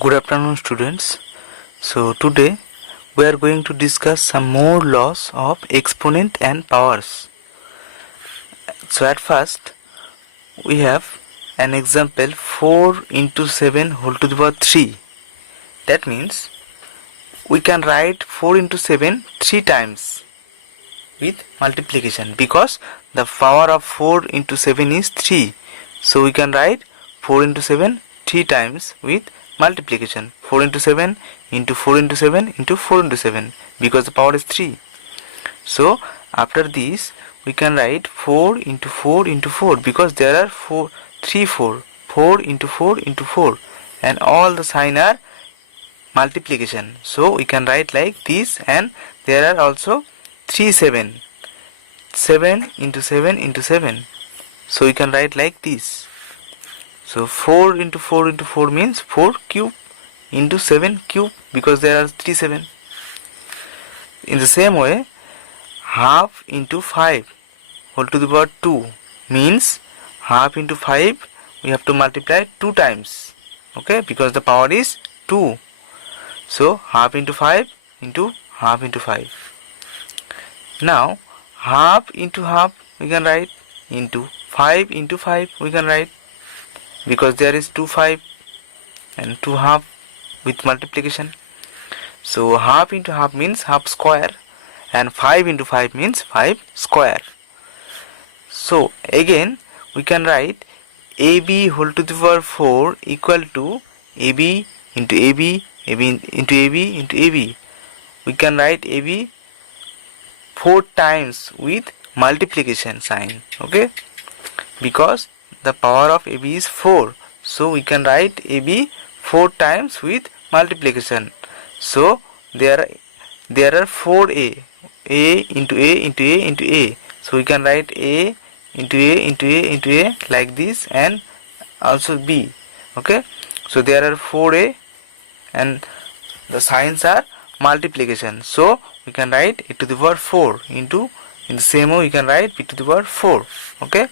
Good afternoon, students. So today we are going to discuss some more laws of exponent and powers. So at first we have an example 4 into 7 whole to the power 3. That means we can write 4 into 7 3 times with multiplication because the power of 4 into 7 is 3. So we can write 4 into 7 3 times with multiplication. 4 into 7 into 4 into 7 into 4 into 7 because the power is 3. So after this we can write 4 into 4 into 4 because there are 4 into 4 into 4 and all the sign are multiplication. So we can write like this, and there are also 7 into 7 into 7. So we can write like this. So 4 into 4 into 4 means 4 cube into 7 cube because there are 7. In the same way, half into 5 whole to the power 2 means half into 5 we have to multiply 2 times. Okay, because the power is 2. So half into 5 into half into 5. Now half into half we can write into 5 into 5 we can write because there is 2 5 and 2 half with multiplication. So half into half means half square and 5 into 5 means 5 square. So again we can write AB whole to the power 4 equal to AB into AB, AB into AB into AB. We can write AB 4 times with multiplication sign, okay, because the power of AB is 4. So we can write AB 4 times with multiplication. So there are 4A, A into A into A into A. So we can write A into A into A into A like this, and also B. Okay, so there are 4A and the signs are multiplication. So we can write a to the power 4 into, in the same way we can write b to the power 4. Okay,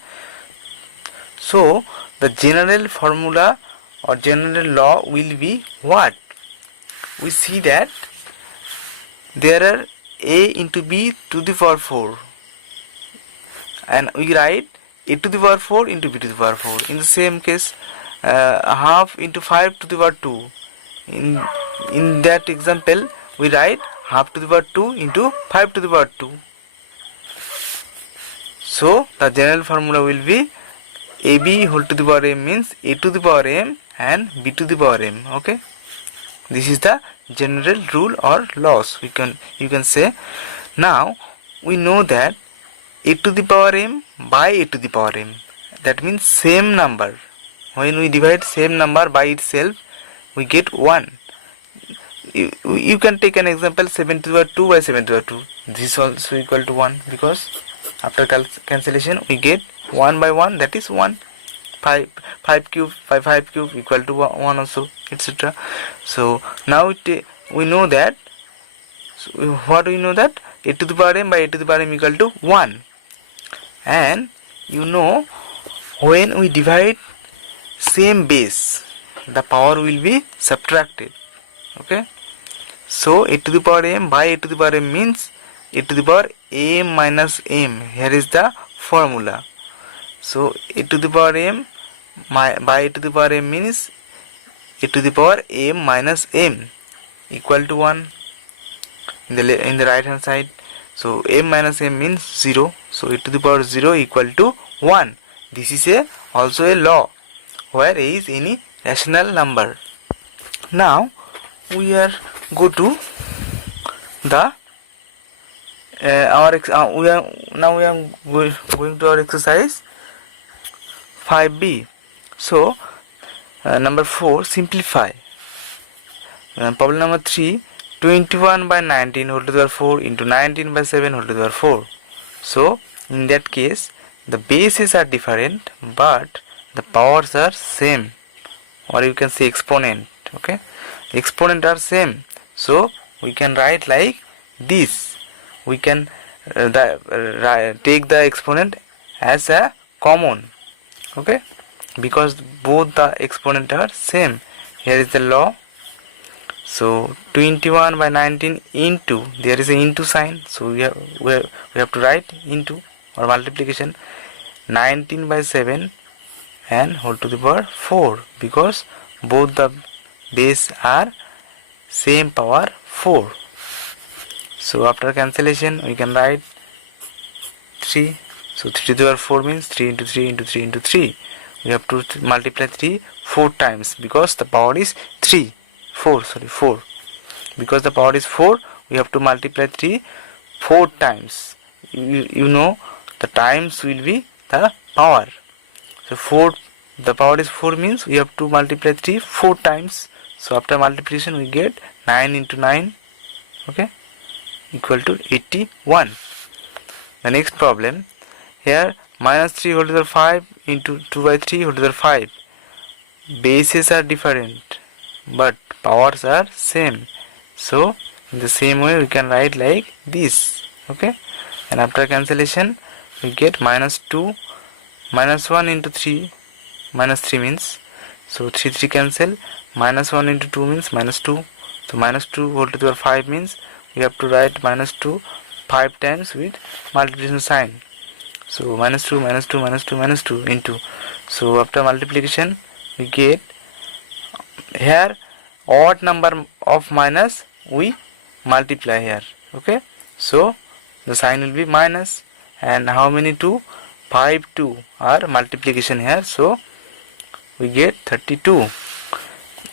so the general formula or general law will be what? We see that there are a into b to the power 4 and we write a to the power 4 into b to the power 4. In the same case, half into 5 to the power 2. In that example we write half to the power 2 into 5 to the power 2. So the general formula will be AB whole to the power m means a to the power m and b to the power m. Okay, this is the general rule or laws you can say. Now we know that a to the power m by a to the power m, that means same number. When we divide same number by itself we get 1. You can take an example 7 to the power 2 by 7 to the power 2. This is also equal to 1 because after cancellation we get 1 by 1, that is 1. 5 cube 5 cube equal to 1 also, etc. So now we know that, what we know that a to the power m by a to the power m equal to 1. And you know, when we divide same base the power will be subtracted. Okay, so a to the power m by a to the power m means a to the power m minus m. Here is the formula. So a to the power m by a to the power m means a to the power m minus m equal to 1 in the right hand side. So m minus m means 0. So a to the power 0 equal to 1. This is also a law where a is any rational number. Now we are go to the we are going to our exercise 5b. So number 4, simplify. Problem number 3, 21 by 19 whole to the power 4 into 19 by 7 whole to the power 4. So in that case the bases are different but the powers are same, or you can say exponent. Okay, exponent are same, so we can write like this. We can take the exponent as a common. Okay, because both the exponent are same. Here is the law So 21 by 19 into, there is a into sign, so we have to write into or multiplication. 19 by 7 and whole to the power 4, because both the base are same power 4. So after cancellation we can write 3. So 3 to the power 4 means 3 into 3 into 3 into 3. We have to multiply 3 4 times, because the power is 4. Because the power is 4, we have to multiply 3 4 times. You know the times will be the power. So 4, the power is 4 means we have to multiply 3 4 times. So after multiplication we get 9 into 9, okay, equal to 81. The next problem, here minus 3 whole to the 5 into 2 by 3 whole to the 5. Bases are different but powers are same. So in the same way we can write like this, okay. And after cancellation we get minus 2, minus 1 into 3, minus 3 means, so 3 cancel, minus 1 into 2 means minus 2. So minus 2 whole to the 5 means we have to write minus 2 5 times with multiplication sign. So minus 2 minus 2 minus 2 minus 2 into, so after multiplication we get here odd number of minus we multiply here, okay. So the sign will be minus, and how many 2? 5 2 are multiplication here, so we get 32.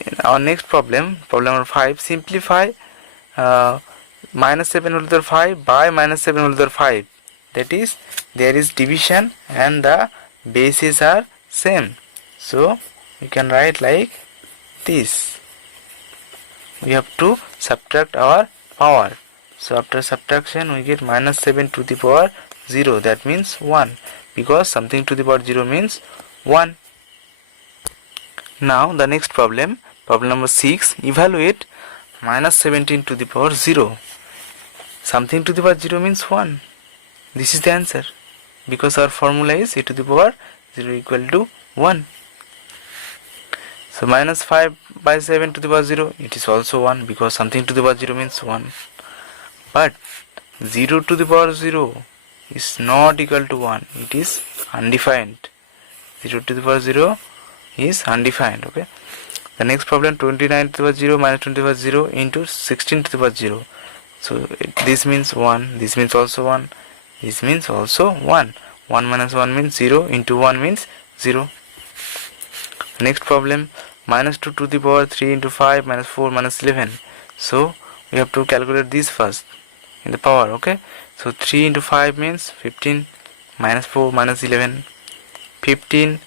In our next problem, problem number 5, simplify minus 7 whole to the 5 by minus 7 whole to the 5. That is, there is division and the bases are same, so we can write like this. We have to subtract our power. So after subtraction we get minus 7 to the power 0, that means 1, because something to the power 0 means 1. Now the next problem, problem number 6, evaluate minus 17 to the power 0. Something to the power 0 means 1. This is the answer, because our formula is a to the power 0 equal to 1. So minus 5 by 7 to the power 0, it is also 1, because something to the power 0 means 1. But 0 to the power 0 is not equal to 1, it is undefined. 0 to the power 0 is undefined, okay. The next problem, 29 to the power 0 minus 20 to the power 0 into 16 to the power 0. So this means 1, this means also 1, this means also 1. 1 minus 1 means 0, into 1 means 0. Next problem, minus 2 to the power 3 into 5 minus 4 minus 11. So we have to calculate this first in the power, okay. So 3 into 5 means 15, minus 4 minus 11, 15.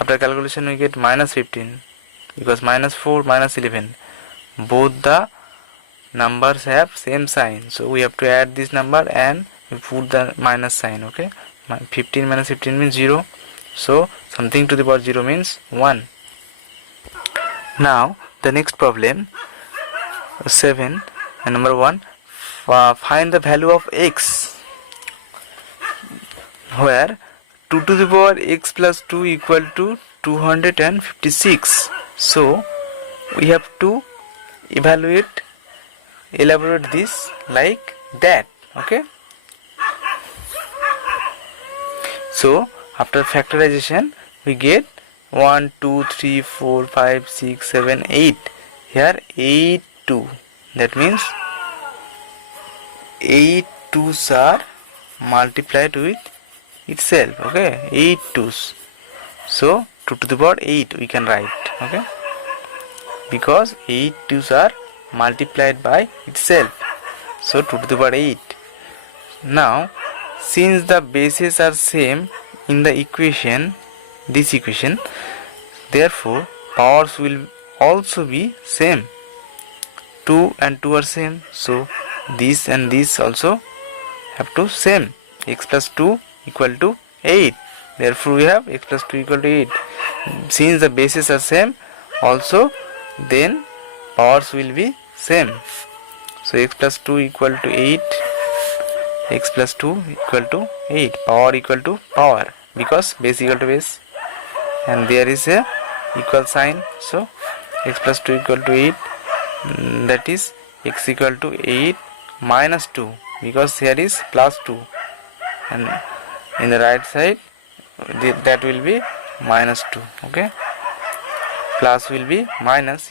After calculation we get minus 15, because minus 4 minus 11, both the numbers have same sign, so we have to add this number and we put the minus sign, okay. 15 minus 15 means 0, so something to the power 0 means 1. Now the next problem, 7 and number 1, find the value of x, where 2 to the power x plus 2 equal to 256. So we have to elaborate this like that, okay. So after factorization we get 1 2 3 4 5 6 7 8. Here 8 2, that means 8 2's are multiplied with itself, okay. 8 2's, so 2 to the power 8 we can write, okay, because 8 2's are multiplied by itself, so 2 to the power 8. Now since the bases are same in the equation, this equation, therefore powers will also be same. 2 and 2 are same, so this and this also have to same. X plus 2 equal to 8, therefore we have x plus 2 equal to 8. Since the bases are same also, then powers will be same. So x plus 2 equal to 8, x plus 2 equal to 8, power equal to power, because base equal to base, and there is a equal sign, so x plus 2 equal to 8, that is x equal to 8 minus 2, because here is plus 2, and in the right side that will be minus 2. Okay, plus will be minus,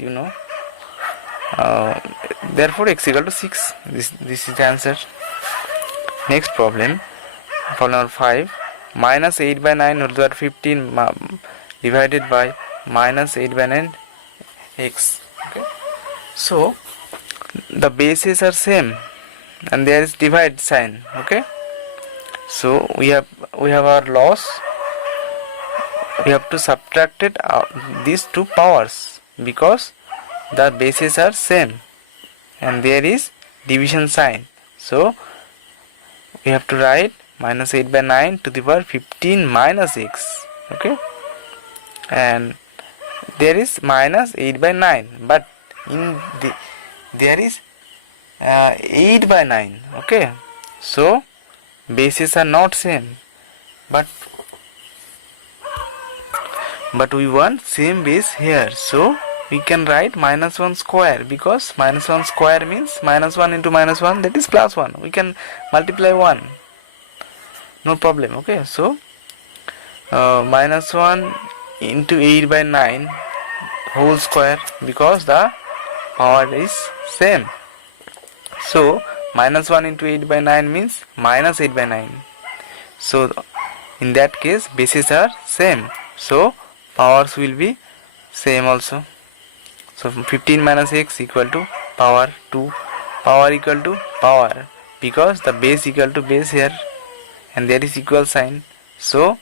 therefore x equal to 6. This is the answer. Next problem number 5. Minus 8 by 9 whole power 15 divided by minus 8 by 9 x. Okay, so the bases are same and there is divide sign. Okay, so we have our loss. We have to subtract it these two powers because the bases are same and there is division sign. So we have to write minus 8 by 9 to the power 15 minus x. Okay, and there is minus 8 by 9, but there is 8 by 9. Okay, so bases are not same, but we want same base here, so we can write minus 1 square, because minus 1 square means minus 1 into minus 1, that is plus 1. We can multiply 1, no problem. Okay, so minus 1 into 8 by 9 whole square, because the power is same. So minus 1 into 8 by 9 means minus 8 by 9. So in that case bases are same, so powers will be same also. So 15 minus x equal to power 2, power equal to power, because the base equal to base here and there is equal sign, so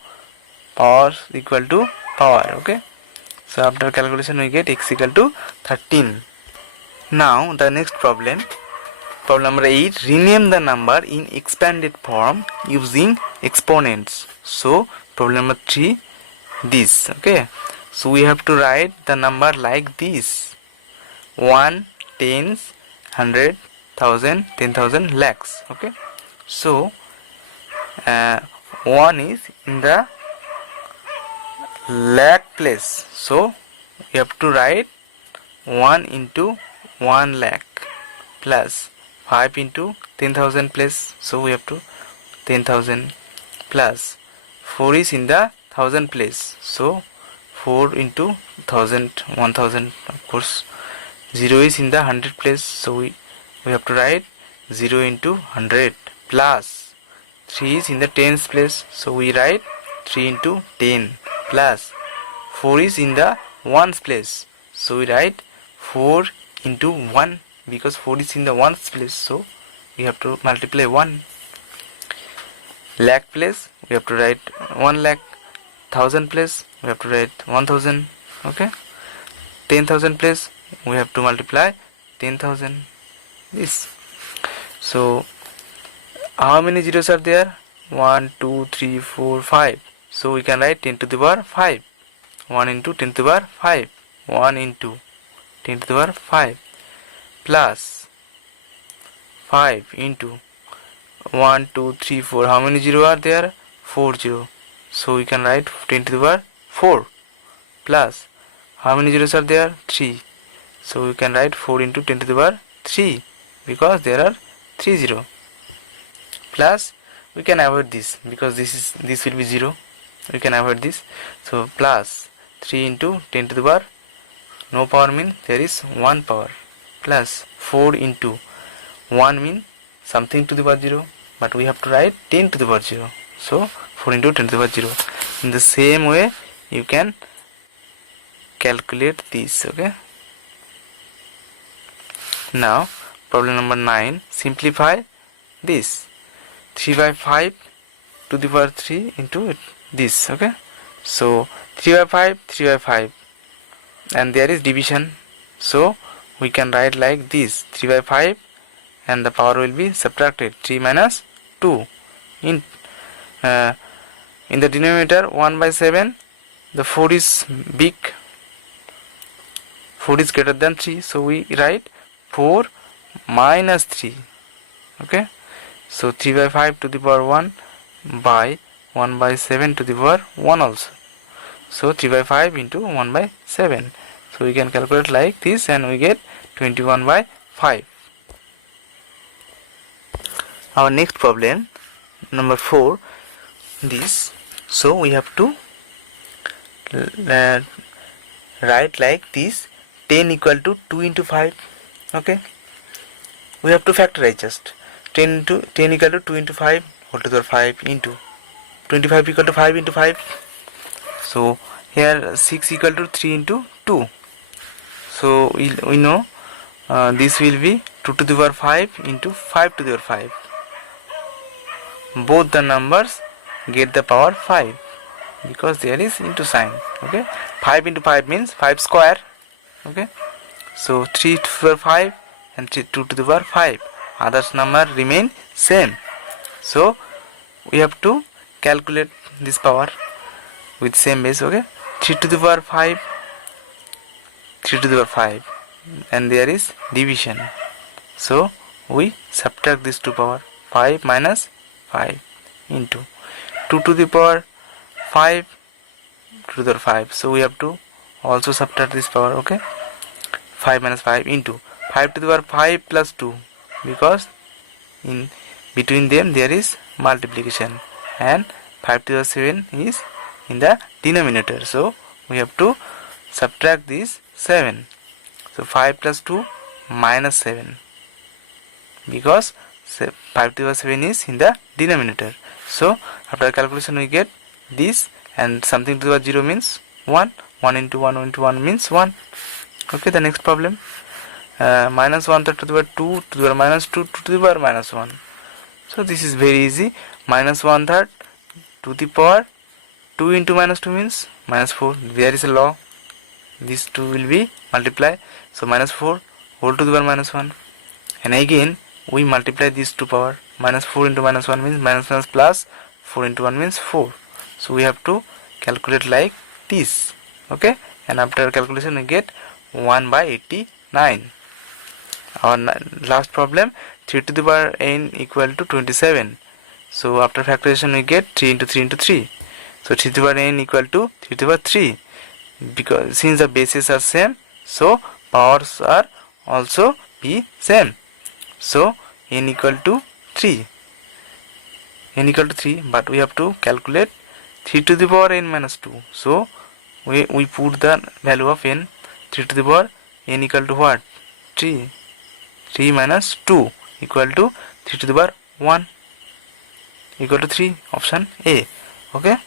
power equal to power. Okay, so after calculation we get x equal to 13. Now the next problem number 8. Rename the number in expanded form using exponents. So problem number 3, this. Okay, so we have to write the number like this: 1, tens, 100, 1000, 10,000, lakhs. Okay, so 1 is in the lakh place, so we have to write 1 into 1 lakh plus 5 into 10,000 place, so we have to 10,000 plus 4 is in the 1000 place, so 4 into 1000, 1000 of course. 0 is in the 100 place, so we have to write 0 into 100 plus 3 is in the tens place, so we write 3 into 10 plus 4 is in the ones place, so we write 4 into 1, because 4 is in the ones place, so we have to multiply 1. Lakh place we have to write 1 lakh. 1000 place we have to write 1000. Okay, 10,000 place we have to multiply 10,000. This. So how many zeros are there? 1, 2, 3, 4, 5. So we can write 10 to the power 5. 1 into 10 to the power 5. 1 into 10 to the power 5 plus 5 into 1, 2, 3, 4. How many zero are there? 4 zero. So we can write 10 to the power 4 plus how many zeros are there? 3. So we can write 4 into 10 to the power 3, because there are 3 zero. Plus we can avoid this, because this will be 0. We can avoid this. So plus 3 into 10 to the power, no power means there is 1 power, plus 4 into 1 means something to the power 0, but we have to write 10 to the power 0. So 4 into 10 to the power 0. In the same way you can calculate this. Okay, now problem number 9. Simplify this: 3 by 5 to the power 3 into this. Okay, so 3 by 5, 3 by 5, and there is division, so we can write like this: 3 by 5 and the power will be subtracted, 3 minus 2. In the denominator 1 by 7, the 4 is big, 4 is greater than 3, so we write 4 minus 3. Okay, so 3 by 5 to the power 1 by 1 by 7 to the power 1 also, so 3 by 5 into 1 by 7. So we can calculate like this and we get 21 by 5. Our next problem, number 4, this. So we have to write like this: 10 equal to 2 into 5. Okay, we have to factorize just 10 equal to 2 into 5 whole to the 5 into 25 equal to 5 into 5. So here 6 equal to 3 into 2. So we know this will be 2 to the power 5 into 5 to the power 5. Both the numbers get the power 5 because there is into sign. Okay, 5 into 5 means 5 square. Okay, so 3 to the power 5 and 2 to the power 5. Others number remain same. So we have to calculate this power with same base. Okay, 3 to the power 5, 3 to the power 5, and there is division. So we subtract this to power 5 minus 5 into 2 to the power 5 to the power 5. So we have to also subtract this power. Okay, 5 minus 5 into 5 to the power 5 plus 2, because in between them there is multiplication, and 5 to the 7 is in the denominator. So we have to subtract this 7. So 5 plus 2 minus 7, because 5 to the 7 is in the denominator. So after calculation we get this, and something to the 0 means 1. 1 into 1 into 1 means 1. Okay, the next problem, minus 1/3 to the power 2 to the power minus 2 to the power minus 1. So this is very easy. Minus 1/3 to the power 2 into minus 2 means minus 4. There is a law. These 2 will be multiplied. So minus 4 whole to the power minus 1. And again we multiply these two power. Minus 4 into minus 1 means minus minus plus 4 into 1 means 4. So we have to calculate like this. Okay, and after calculation we get 1 by 89. Our last problem, 3 to the power n equal to 27. So after factorization we get 3 into 3 into 3. So 3 to the power n equal to 3 to the power 3. Because since the bases are same, so powers are also be same. So n equal to 3. N equal to 3, but we have to calculate 3 to the power n minus 2. So we put the value of n. 3 to the power n equal to what? 3. 3 minus 2 equal to 3 to the power 1 equal to 3. Option A. Okay.